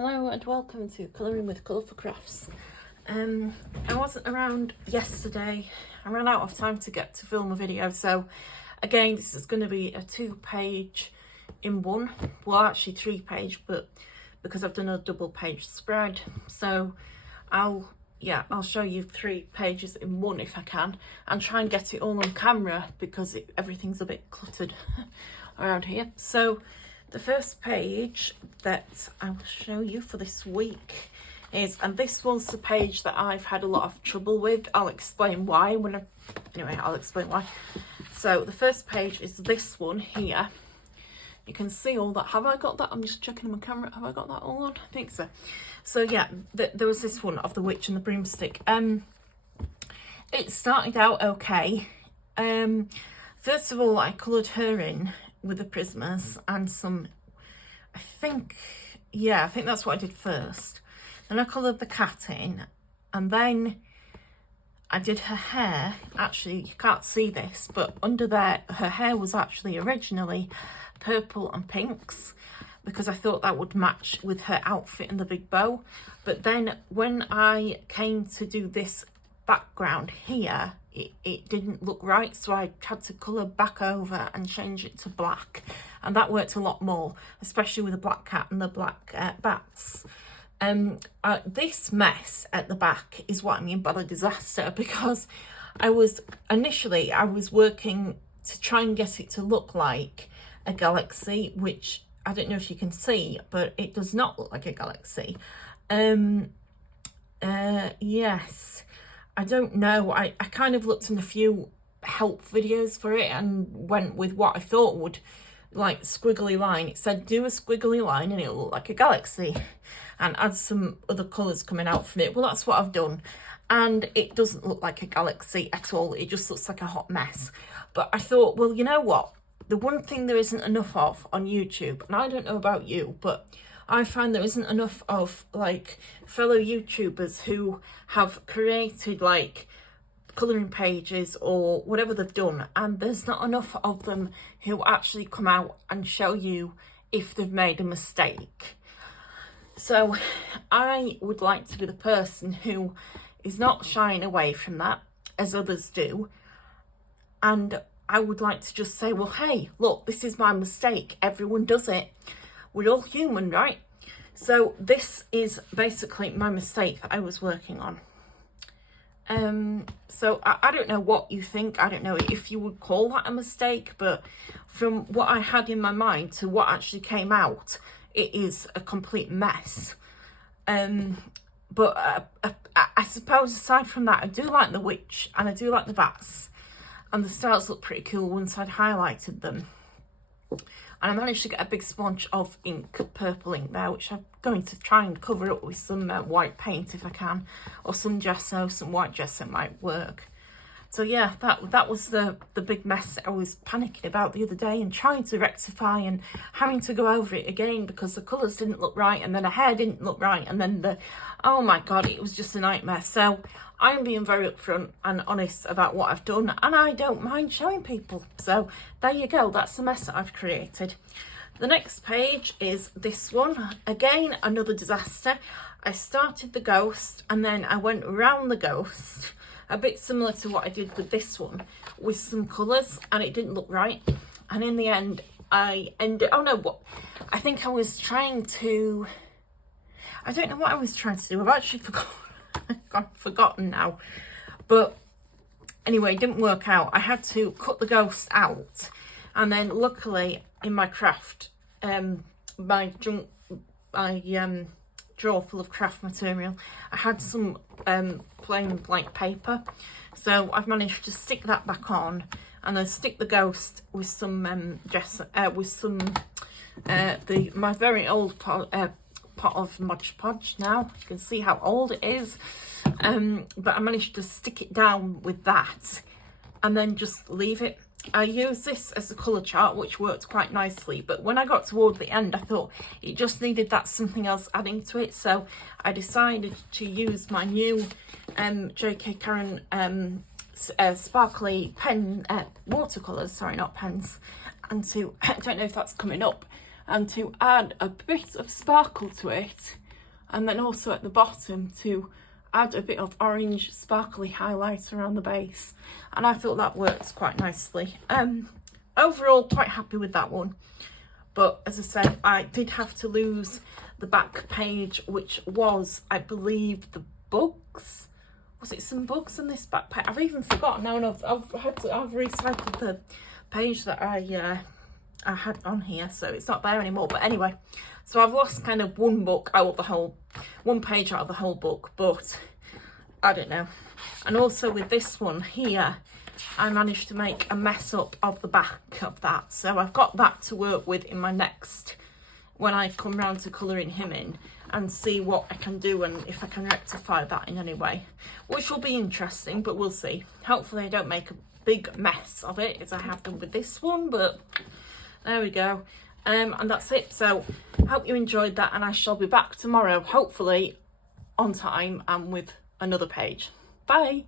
Hello and welcome to Colouring with Colourful Crafts. I wasn't around yesterday. I ran out of time to get to film a video, so again this is going to be a 2-page in one. Well, actually 3-page, but because I've done a double page spread, so I'll show you 3 pages in one if I can, and try and get it all on camera because everything's a bit cluttered around here. So the first page that I will show you for this week is, and this was the page that I've had a lot of trouble with. I'll explain why I'll explain why. So the first page is this one here. You can see all that. Have I got that? I'm just checking on my camera. Have I got that all on? I think so. So yeah, there was this one of the witch and the broomstick. It started out okay. First of all, I coloured her in with the Prismas and some, I think that's what I did first. Then I coloured the cat in, and then I did her hair. Actually, you can't see this, but under there, her hair was actually originally purple and pinks because I thought that would match with her outfit and the big bow. But then when I came to do this background here, it didn't look right, so I had to colour back over and change it to black, and that worked a lot more, especially with the black cat and the black bats. This mess at the back is what I mean by the disaster, because I was working to try and get it to look like a galaxy, which I don't know if you can see, but it does not look like a galaxy. Yes, I don't know. I kind of looked in a few help videos for it and went with what I thought would, like, squiggly line. It said do a squiggly line and it'll look like a galaxy, and add some other colours coming out from it. Well, that's what I've done, and it doesn't look like a galaxy at all. It just looks like a hot mess. But I thought, well, you know what? The one thing there isn't enough of on YouTube, and I don't know about you, but I find there isn't enough of, like, fellow YouTubers who have created, like, colouring pages or whatever they've done, and there's not enough of them who actually come out and show you if they've made a mistake. So I would like to be the person who is not shying away from that, as others do, and I would like to just say, well, hey, look, this is my mistake. Everyone does it. We're all human, right? So this is basically my mistake that I was working on. So I don't know what you think. I don't know if you would call that a mistake, but from what I had in my mind to what actually came out, it is a complete mess. But I suppose aside from that, I do like the witch and I do like the bats, and the stars look pretty cool once I'd highlighted them. And I managed to get a big splodge of ink, purple ink there, which I'm going to try and cover up with some white paint if I can, or some gesso. Some white gesso might work. So yeah, that was the big mess that I was panicking about the other day and trying to rectify, and having to go over it again because the colours didn't look right, and then the hair didn't look right, and then oh my god, it was just a nightmare. So I'm being very upfront and honest about what I've done, and I don't mind showing people. So there you go, that's the mess that I've created. The next page is this one. Again, another disaster. I started the ghost and then I went around the ghost, a bit similar to what I did with this one, with some colours, and it didn't look right. And in the end, I don't know what I don't know what I was trying to do. I've actually forgotten now. But anyway, it didn't work out. I had to cut the ghost out, and then luckily in my craft, my drawer full of craft material, I had some plain blank paper, so I've managed to stick that back on, and then stick the ghost with some gesso, with some my very old pot of Mod Podge. Now you can see how old it is, but I managed to stick it down with that and then just leave it. I used this as a colour chart, which worked quite nicely, but when I got toward the end, I thought it just needed that something else adding to it, so I decided to use my new J.K. Karen sparkly pen, watercolours, sorry, not pens, and to, I don't know if that's coming up, and to add a bit of sparkle to it and then also at the bottom to add a bit of orange sparkly highlight around the base, and I thought that works quite nicely. Overall quite happy with that one, but as I said, I did have to lose the back page, which was, I believe, the bugs. Was it some bugs on this back page? I've even forgotten now, and I've recycled the page that I had on here, so it's not there anymore. But anyway, so I've lost kind of one page out of the whole book, but I don't know. And also with this one here, I managed to make a mess up of the back of that, so I've got that to work with in my next, when I come round to colouring him in, and see what I can do and if I can rectify that in any way, which will be interesting, but we'll see. Hopefully I don't make a big mess of it as I have done with this one, but there we go. And that's it. So hope you enjoyed that, and I shall be back tomorrow, hopefully on time and with another page. Bye.